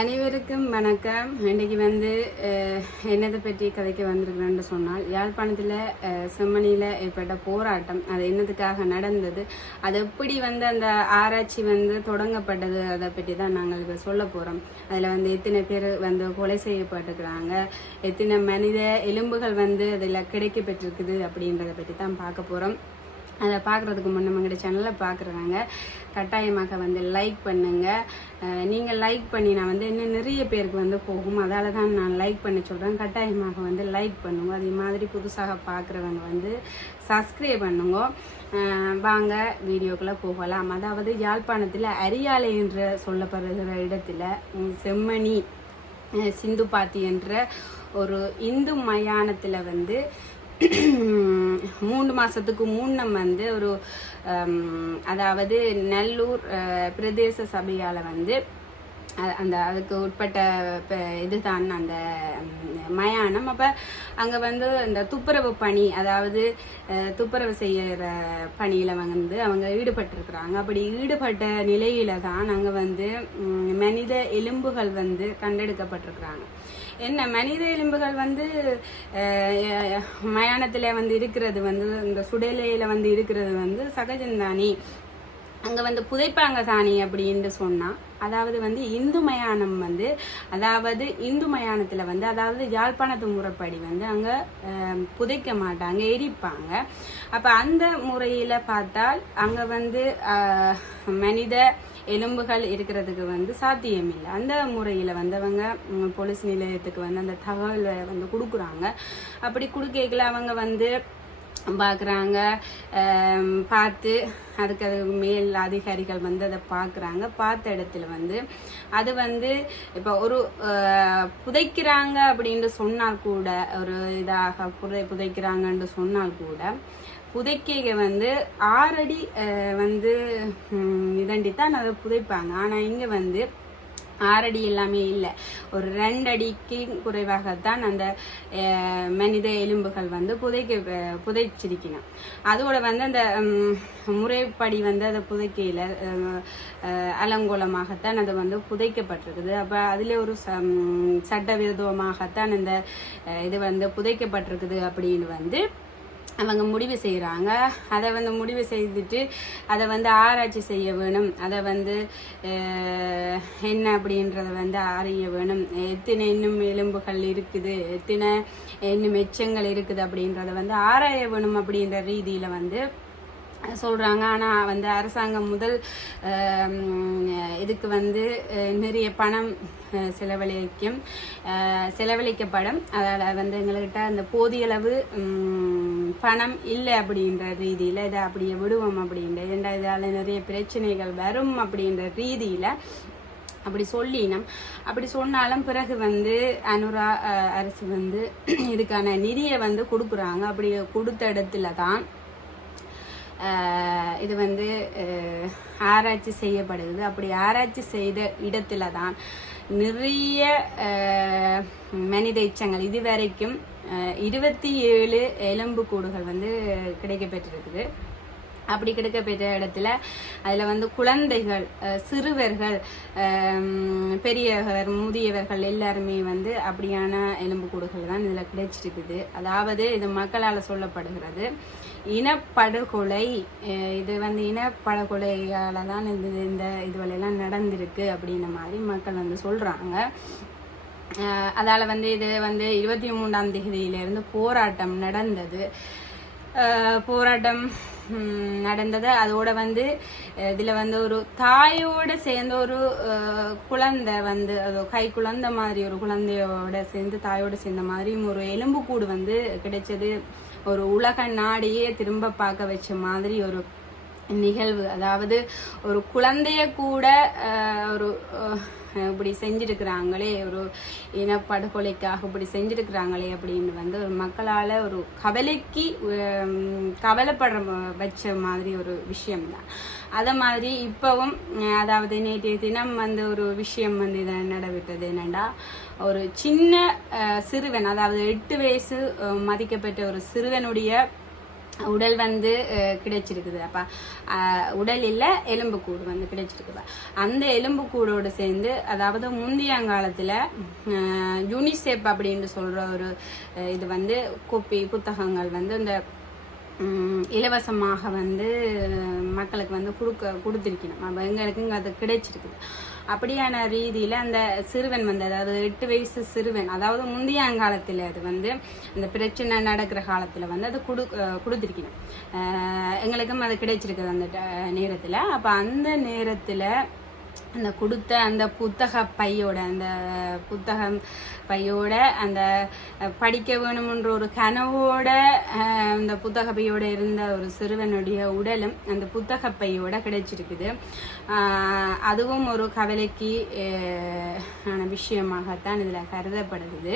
அனைவருக்கும் வணக்கம். இன்றைக்கு வந்து என்னதை பற்றி கதைக்க வந்திருக்கிறேன்னு சொன்னால், யாழ்ப்பாணத்தில் செம்மணியில் ஏற்பட்ட போராட்டம் அது என்னதுக்காக நடந்தது, அது எப்படி வந்து அந்த ஆராய்ச்சி வந்து தொடங்கப்பட்டது, அதை பற்றி தான் நாங்கள் இப்போ சொல்ல போகிறோம். அதில் வந்து எத்தனை பேர் வந்து கொலை செய்யப்பட்டுக்கிறாங்க, எத்தனை மனித எலும்புகள் வந்து அதில் கிடைக்கப்பட்டிருக்குது அப்படின்றத பற்றி தான் பார்க்க போகிறோம். அதை பார்க்குறதுக்கு முன்னே நம்மகிட்ட சேனலில் பார்க்குறாங்க, கட்டாயமாக வந்து லைக் பண்ணுங்கள். நீங்கள் லைக் பண்ணினா வந்து இன்னும் நிறைய பேருக்கு வந்து போகும். அதால் தான் நான் லைக் பண்ண சொல்கிறேன். கட்டாயமாக வந்து லைக் பண்ணுங்க. அதே மாதிரி புதுசாக பார்க்குறவங்க வந்து சப்ஸ்கிரைப் பண்ணுங்க. வாங்க வீடியோக்குள்ளே போகலாம். அதாவது யாழ்ப்பாணத்தில் அரியாலை என்று சொல்லப்படுகிற இடத்துல செம்மணி சிந்துபாத்தி என்ற ஒரு இந்து மயானத்தில் வந்து 3 மாதத்துக்கு முன்னம் வந்து ஒரு அதாவது நல்லூர் பிரதேச சபையால் வந்து அந்த அதுக்கு உட்பட்ட இதுதான் அந்த மயானம். அப்போ அங்கே வந்து இந்த துப்புரவு பணி, அதாவது துப்புரவு செய்கிற பணியில் வந்து அவங்க ஈடுபட்டிருக்கிறாங்க. அப்படி ஈடுபட்ட நிலையில தான் அங்கே வந்து மனித எலும்புகள் வந்து கண்டெடுக்கப்பட்டிருக்கிறாங்க. என்ன மனித எலும்புகள் வந்து மயானத்தில் வந்து இருக்கிறது வந்து இந்த சுடலையில் வந்து இருக்கிறது வந்து சகஜந்தானி, அங்கே வந்து புதைப்பாங்க தானி அப்படின்னு சொன்னால், அதாவது வந்து இந்து மயானம் வந்து, அதாவது இந்து மயானத்தில் வந்து, அதாவது யாழ்ப்பாணத்து முறைப்படி வந்து அங்கே புதைக்க மாட்டாங்க, எரிப்பாங்க. அப்போ அந்த முறையில் பார்த்தால் அங்கே வந்து மனித எலும்புகள் இருக்கிறதுக்கு வந்து சாத்தியமில்லை. அந்த முறையில் வந்து அவங்க போலீஸ் நிலையத்துக்கு வந்து அந்த தகவலை வந்து கொடுக்குறாங்க. அப்படி கொடுக்கல அவங்க வந்து பார்க்குறாங்க, பார்த்து அதுக்கு மேல் அதிகாரிகள் வந்து அதை பார்க்குறாங்க. பார்த்த இடத்துல வந்து அது வந்து இப்போ ஒரு புதைக்கிறாங்க அப்படின்னு சொன்னால் கூட, ஒரு இதாக புதைக்கிறாங்கன்னு சொன்னால் கூட, புதைக்க வந்து 6 அடி வந்து இதண்டித்தான் அதை புதைப்பாங்க. ஆனால் இங்கே வந்து 6 அடி எல்லாமே இல்லை, ஒரு 2 அடிக்கு குறைவாகத்தான் அந்த மனித எலும்புகள் வந்து புதைச்சிருக்கணும். அதோட வந்து அந்த முறைப்படி வந்து அதை புதைக்கையில் அலங்கோலமாகத்தான் அது வந்து புதைக்கப்பட்டிருக்குது. அப்போ அதில் ஒரு சட்டவிரோதமாகத்தான் இந்த இது வந்து புதைக்கப்பட்டிருக்குது அப்படின்னு வந்து அவங்க முடிவு செய்கிறாங்க. அதை வந்து முடிவு செய்துட்டு அதை வந்து ஆராய்ச்சி செய்ய வேணும். அதை வந்து என்ன அப்படின்றத வந்து அறிய வேணும். எத்தனை இன்னும் எலும்புகள் இருக்குது, எத்தனை இன்னும் எச்சங்கள் இருக்குது அப்படின்றத வந்து ஆராய வேணும் அப்படின்ற ரீதியில் வந்து சொல்கிறாங்க. ஆனால் வந்து அரசாங்கம் முதல் இதுக்கு வந்து நிறைய பணம் செலவழிக்கப்படும். அதில் வந்து எங்கள்கிட்ட அந்த போதிய அளவு பணம் இல்லை அப்படின்ற ரீதியில் இதை அப்படியே விடுவோம் அப்படின்ற, இதால் நிறைய பிரச்சனைகள் வரும் அப்படின்ற ரீதியில் அப்படி சொல்லினோம். அப்படி சொன்னாலும் பிறகு வந்து அனுரா அரசு வந்து இதுக்கான நிதியை வந்து கொடுக்குறாங்க. அப்படி கொடுத்த இடத்துல தான் இது வந்து ஆராய்ச்சி செய்யப்படுது. அப்படி ஆராய்ச்சி செய்த இடத்துல தான் நிறைய மனித எச்சங்கள், இதுவரைக்கும் 27 எலும்புக்கூடுகள் வந்து கிடைக்கப்பெற்றிருக்குது. அப்படி கிடைக்கப்பெற்ற இடத்துல அதில் வந்து குழந்தைகள், சிறுவர்கள், பெரியவர், முதியவர்கள் எல்லாருமே வந்து அப்படியான எலும்புக்கூடுகள் தான் இதில் கிடைச்சிருக்குது. அதாவது இது மக்களால் சொல்லப்படுகிறது இனப்படுகொலை. இது வந்து இனப்படுகொலையால் தான் இந்த இதுவெல்லாம் நடந்திருக்கு அப்படின்ற மாதிரி மக்கள் வந்து சொல்கிறாங்க. அதால் வந்து இது வந்து 23ஆம் தேதியிலிருந்து போராட்டம் நடந்தது. அதோட வந்து இதில் வந்து ஒரு தாயோட சேர்ந்த ஒரு குழந்தை வந்து, அது கை குழந்தை மாதிரி ஒரு குழந்தையோட சேர்ந்து, தாயோட சேர்ந்த மாதிரி ஒரு எலும்புக்கூடு வந்து கிடைச்சது. ஒரு உலக நாடையே திரும்ப பார்க்க வச்ச மாதிரி ஒரு நிகழ்வு. அதாவது ஒரு குழந்தைய கூட ஒரு இப்படி செஞ்சிருக்கிறாங்களே, ஒரு இனப்படுகொலைக்காக இப்படி செஞ்சிருக்கிறாங்களே அப்படின்னு வந்து ஒரு மக்களால் ஒரு கவலைப்படுற வச்ச மாதிரி ஒரு விஷயம்தான். அதை மாதிரி இப்போவும், அதாவது நேற்றைய தினம் வந்து ஒரு விஷயம் வந்து இதை நடவிட்டது என்னென்னா, ஒரு சின்ன சிறுவன், அதாவது 8 வயசு மதிக்கப்பட்ட ஒரு சிறுவனுடைய உடல் வந்து கிடைச்சிருக்குது. அப்ப உடல் இல்ல எலும்புக்கூடு வந்து கிடைச்சிருக்குது. அந்த எலும்புக்கூடோடு சேர்ந்து, அதாவது முந்தையங்காலத்துல யூனிசெப் அப்படின்னு சொல்ற ஒரு இது வந்து கோப்பி புத்தகங்கள் வந்து இந்த இலவசமாக வந்து மக்களுக்கு வந்து கொடுத்திருக்கணும். எங்களுக்கு அது கிடைச்சிருக்குது. அப்படியான ரீதியில அந்த சிறுவன் வந்து, அதாவது 8 வயசு சிறுவன், அதாவது முந்தையங்காலத்துல அது வந்து அந்த பிரச்சனை நடக்கிற காலத்துல வந்து அது கொடுத்திருக்கணும். எங்களுக்கும் அது கிடைச்சிருக்குது அந்த நேரத்துல. அப்ப அந்த நேரத்துல அந்த கொடுத்த அந்த புத்தக பையோட அந்த படிக்க வேணும்ன்ற ஒரு கனவோட அந்த புத்தக பையோட இருந்த ஒரு சிறுவனுடைய உடலும் அந்த புத்தக பையோட கிடைச்சிருக்குது. அதுவும் ஒரு கவலைக்கு விஷயமாகத்தான் இதுல கருதப்படுது.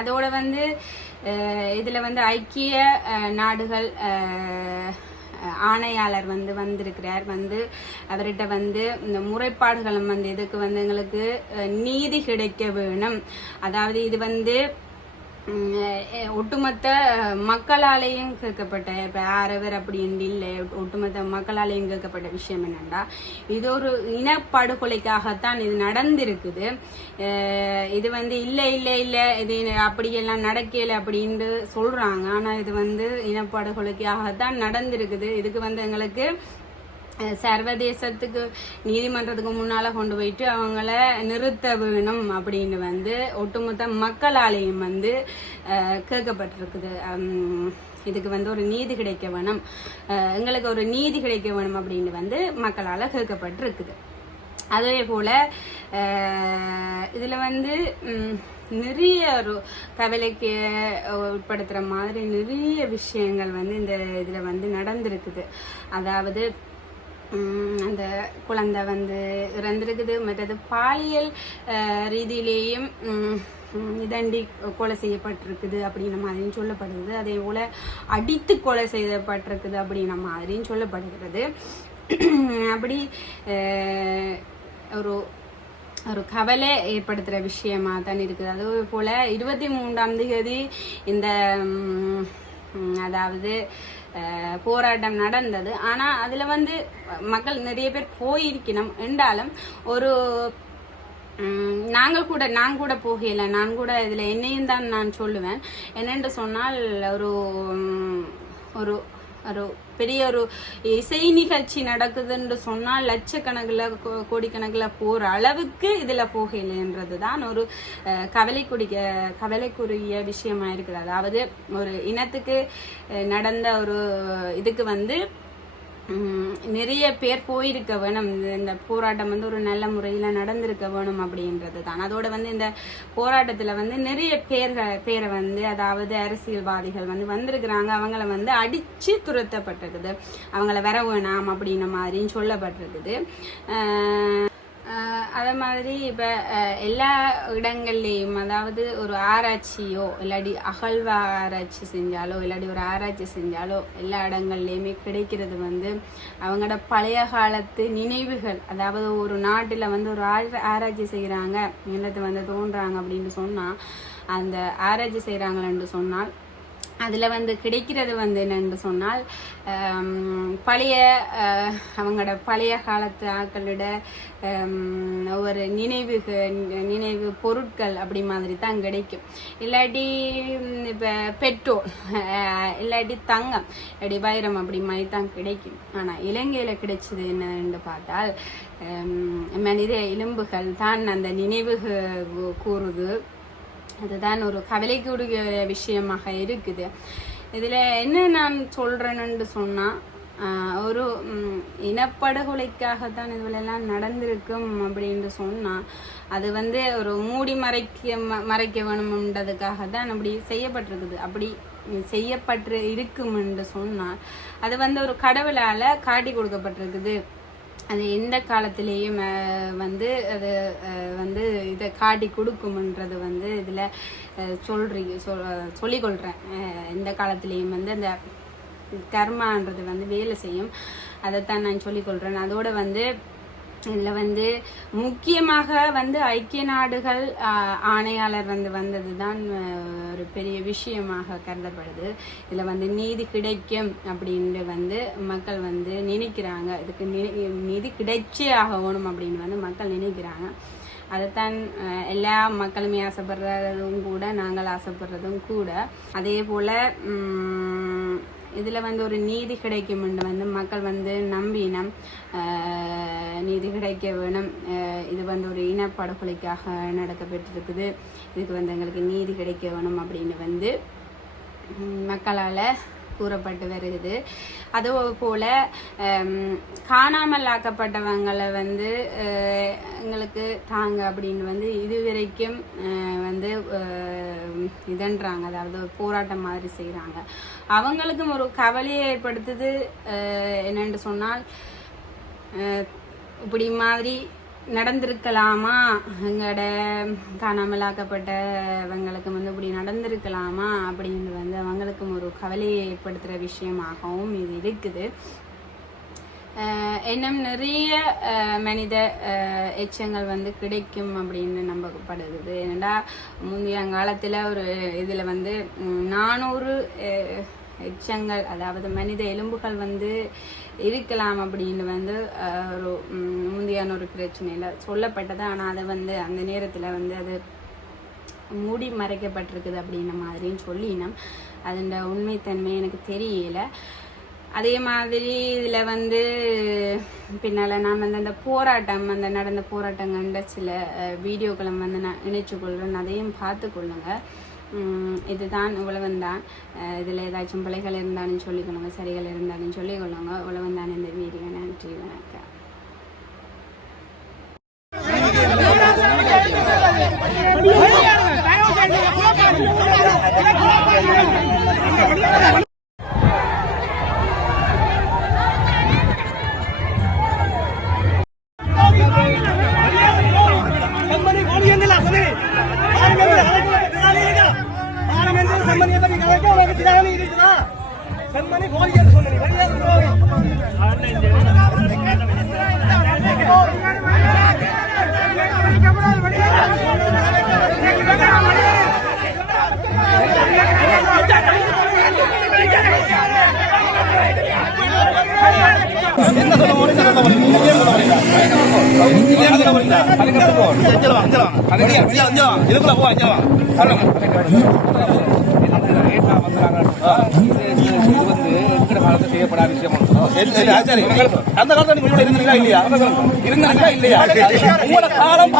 அதோட வந்து இதுல வந்து ஐக்கிய நாடுகள் ஆணையாளர் வந்து வந்திருக்கிறார். வந்து அவர்கிட்ட வந்து இந்த முறைப்பாடுகளும் வந்து இதுக்கு வந்து எங்களுக்கு நீதி கிடைக்க வேணும். அதாவது இது வந்து ஒட்டுமொத்த மக்களாலேயும் கேட்கப்பட்ட, இப்ப யாரவர் அப்படின்னு இல்லை, ஒட்டுமொத்த மக்களாலேயும் கேட்கப்பட்ட விஷயம் என்னன்னா, இது ஒரு இனப்படுகொலைக்காகத்தான் இது நடந்திருக்குது. இது வந்து இல்லை இல்லை இல்லை இது அப்படியெல்லாம் நடக்கல அப்படின்னு சொல்றாங்க. ஆனா இது வந்து இனப்படுகொலைக்காகத்தான் நடந்திருக்குது. இதுக்கு வந்து எங்களுக்கு சர்வதேசத்துக்கு நீதிமன்றத்துக்கு முன்னால கொண்டு போயிட்டு அவங்கள நிறுத்த வேணும் அப்படின்னு வந்து ஒட்டுமொத்த மக்களாலேயும் வந்து கேட்கப்பட்டிருக்குது. இதுக்கு வந்து ஒரு நீதி கிடைக்க வேணும், எங்களுக்கு ஒரு நீதி கிடைக்க வேணும் அப்படின்னு வந்து மக்களால கேட்கப்பட்டிருக்குது. அதே போல இதுல வந்து நிறைய ஒரு கவலைக்கு உட்படுத்துற மாதிரி நிறைய விஷயங்கள் வந்து இந்த இதுல வந்து நடந்திருக்குது. அதாவது அந்த குழந்தை வந்து இறந்திருக்குது. மற்றது பாலியல் ரீதியிலேயும் இதண்டி கொலை செய்யப்பட்டிருக்குது அப்படின்ற மாதிரியும் சொல்லப்படுகிறது. அதே போல அடித்து கொலை செய்யப்பட்டிருக்குது அப்படின்ற மாதிரியும் சொல்லப்படுகிறது. அப்படி ஒரு ஒரு கவலை ஏற்படுத்துகிற விஷயமா தான் இருக்குது. அதே போல 23ஆம் தேதி இந்த அதாவது போராட்டம் நடந்தது. ஆனா அதுல வந்து மக்கள் நிறைய பேர் போயிருக்கணும் என்றாலும் ஒரு நான் கூட போகல. நான் கூட இதுல என்னையும் தான் நான் சொல்லுவேன். என்னென்று சொன்னால் ஒரு ஒரு ஒரு பெரிய ஒரு இசை நிகழ்ச்சி நடக்குதுன்னு சொன்னால் லட்சக்கணக்கில் கோடிக்கணக்கில் போற அளவுக்கு இதுல போகலைன்றதுதான் ஒரு கவலைக்குரிய விஷயமா இருக்குது. அதாவது ஒரு இனத்துக்கு நடந்த ஒரு இதுக்கு வந்து நிறைய பேர் போயிருக்க வேணும். இந்த போராட்டம் வந்து ஒரு நல்ல முறையில நடந்திருக்க வேணும் அப்படின்றது தான். அதோட வந்து இந்த போராட்டத்துல வந்து நிறைய பேரை வந்து, அதாவது அரசியல்வாதிகள் வந்து வந்திருக்கிறாங்க. அவங்கள வந்து அடிச்சு துரத்தப்பட்டிருக்குது. அவங்கள வர வேணாம் அப்படின்ன மாதிரியும் சொல்லப்பட்டிருக்குது. அதே மாதிரி இப்போ எல்லா இடங்கள்லேயும், அதாவது ஒரு ஆராய்ச்சியோ இல்லாட்டி அகழ்வாராய்ச்சி செஞ்சாலோ இல்லாட்டி ஒரு ஆராய்ச்சி செஞ்சாலோ எல்லா இடங்கள்லையுமே கிடைக்கிறது வந்து அவங்களோட பழைய காலத்து நினைவுகள். அதாவது ஒரு நாட்டில் வந்து ஒரு ஆராய்ச்சி செய்கிறாங்க, நிலத்தை வந்து தோன்றாங்க அப்படின்னு சொன்னால், அந்த ஆராய்ச்சி செய்கிறாங்களென்று சொன்னால் அதில் வந்து கிடைக்கிறது வந்து என்னென்று சொன்னால் அவங்களோட பழைய காலத்து ஆக்களோட ஒரு நினைவு பொருட்கள் அப்படி மாதிரி தான் கிடைக்கும். இல்லாட்டி இப்போ பெட்ரோல், இல்லாட்டி தங்கம், இல்லாட்டி வைரம் அப்படி மாதிரி தான் கிடைக்கும். ஆனால் இலங்கையில் கிடைச்சது என்னன்னு பார்த்தால் மனித எலும்புகள் தான் அந்த நினைவு கூறுது. அதுதான் ஒரு கவலைக்குரிய விஷயமாக இருக்குது. இதில் என்ன நான் சொல்கிறேன்னு சொன்னால், ஒரு இனப்படுகொலைக்காகத்தான் இதுவெல்லாம் நடந்திருக்கும் அப்படின்னு சொன்னால், அது வந்து ஒரு மூடி மறைக்க வேணும்ன்றதுக்காக தான் அப்படி செய்யப்பட்டிருக்குது. அப்படி செய்யப்பட்டு இருக்கும் என்று சொன்னால் அது வந்து ஒரு கடவுளால் காட்டி கொடுக்கப்பட்டிருக்குது. அது எந்த காலத்திலேயும் வந்து அது வந்து இதை காட்டி கொடுக்கும்ன்றது வந்து இதில் சொல்லிக்கொள்கிறேன். எந்த காலத்திலேயும் வந்து அந்த கர்மான்றது வந்து வேலை செய்யும். அதைத்தான் நான் சொல்லிக்கொள்கிறேன். அதோட வந்து இதில் வந்து முக்கியமாக வந்து ஐக்கிய நாடுகள் ஆணையாளர் வந்தது தான் ஒரு பெரிய விஷயமாக கருதப்படுது. இதில் வந்து நீதி கிடைக்கும் அப்படின்ட்டு வந்து மக்கள் வந்து நினைக்கிறாங்க. இதுக்கு நீதி கிடைச்சே ஆகணும் அப்படின்னு வந்து மக்கள் நினைக்கிறாங்க. அதைத்தான் எல்லா மக்களுமே ஆசைப்படுறதும் கூட, நாங்கள் ஆசைப்படுறதும் கூட. அதே போல் இதில் வந்து ஒரு நீதி கிடைக்கும் வந்து மக்கள் வந்து நம்பினம் நீதி கிடைக்க வேணும். இது வந்து ஒரு இனப்படுகொலைக்காக நடக்கப்பட்டிருக்குது. இதுக்கு வந்து எங்களுக்கு நீதி கிடைக்க வேணும் அப்படின்னு வந்து மக்களால் கூறப்பட்டு வருகிறது. அதே போல் காணாமல் ஆக்கப்பட்டவங்களை வந்து எங்களுக்கு தாங்க அப்படின்னு வந்து இதுவரைக்கும் வந்து இதன்றாங்க, அதாவது போராட்டம் மாதிரி செய்கிறாங்க. அவங்களுக்கும் ஒரு கவலையை ஏற்படுத்துது. என்னென்று சொன்னால், இப்படி மாதிரி நடந்திருக்கலாமா, எங்களோட காணாமலாக்கப்பட்டவங்களுக்கு வந்து இப்படி நடந்திருக்கலாமா அப்படின்னு வந்து அவங்களுக்கும் ஒரு கவலையை ஏற்படுத்துகிற விஷயமாகவும் இது இருக்குது. இன்னும் நிறைய மனித எச்சங்கள் வந்து கிடைக்கும் அப்படின்னு நம்பப்படுது. ஏன்னா முந்தைய காலத்தில் ஒரு இதில் வந்து 400 எச்சங்கள், அதாவது மனித எலும்புகள் வந்து இருக்கலாம் அப்படின்னு வந்து ஒரு முந்தையான ஒரு பிரச்சனையில் சொல்லப்பட்டது. ஆனால் அதை வந்து அந்த நேரத்தில் வந்து அது மூடி மறைக்கப்பட்டிருக்குது அப்படின்ன மாதிரின்னு சொல்லினோம். அதோட உண்மைத்தன்மை எனக்கு தெரியல. அதே மாதிரி இதில் வந்து பின்னால் நான் வந்து அந்த போராட்டம், அந்த நடந்த போராட்டங்கண்ட சில வீடியோக்களை வந்து நான் இணைச்சு கொள்கிறேன், அதையும் பார்த்து கொள்ளுங்க. இதுதான், இவ்வளவுந்தான். இதில் ஏதாச்சும் பிழைகள் இருந்தாலும் சொல்லிக்கொள்ளுங்க, சரிகள் இருந்தாலும் சொல்லிக்கொள்ளுங்க. இவ்வளவுந்தான் இந்த வீடியோ. நன்றி, வணக்கம். செய்யப்படாத விஷயம் அந்த காலத்துல நீங்க இருந்தீங்களா இல்லையா? இருந்தீங்களா இல்லையா? உங்களோட காலம்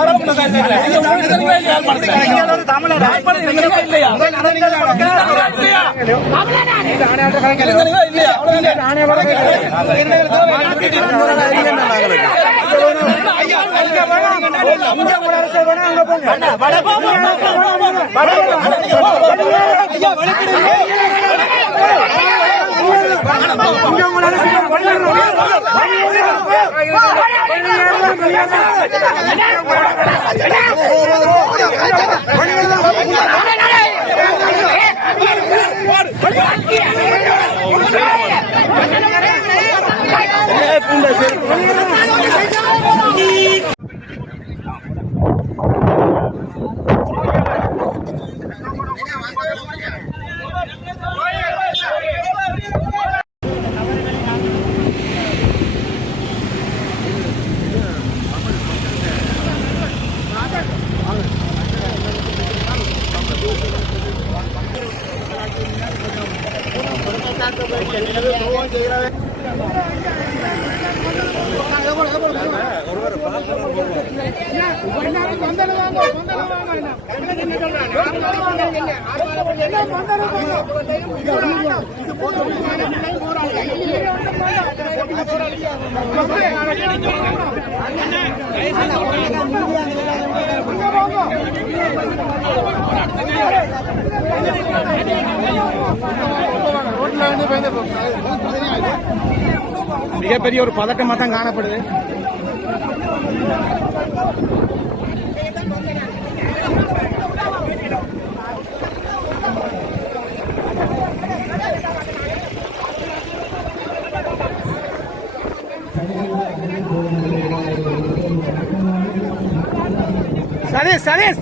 மிகப்பெரிய ஒரு பதட்டமா தான் காணப்படுது. Thank you. சதீஷ்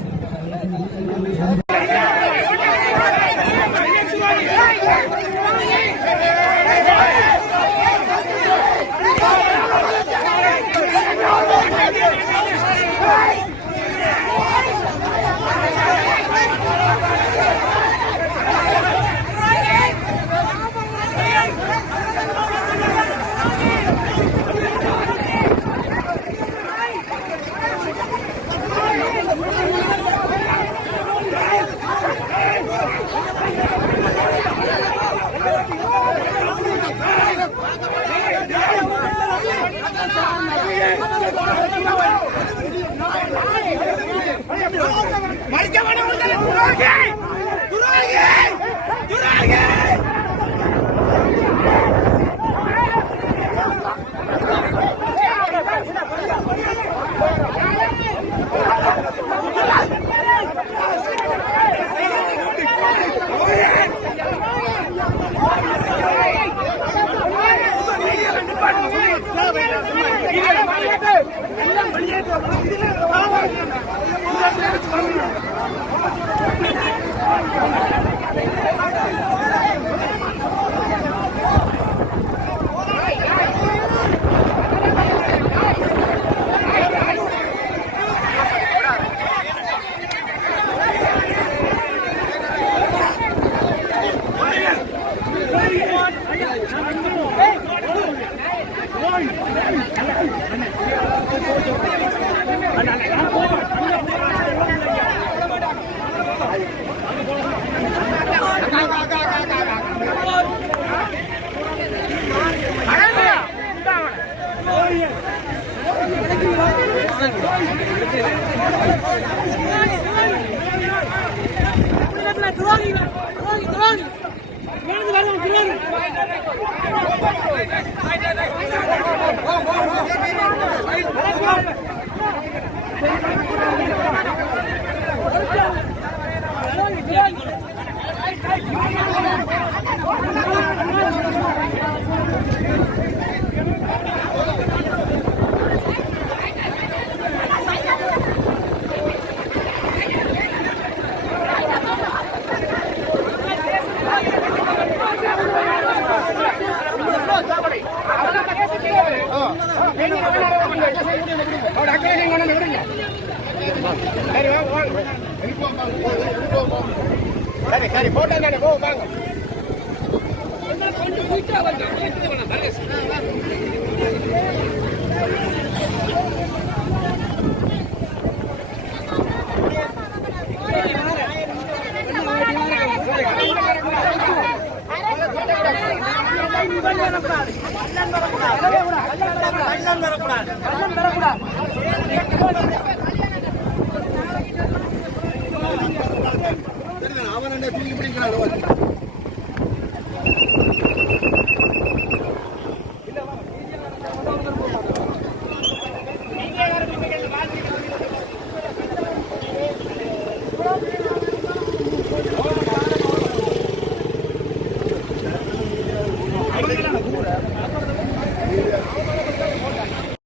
சரி போட்டோ தானே போ வாங்க வரக்கூடாது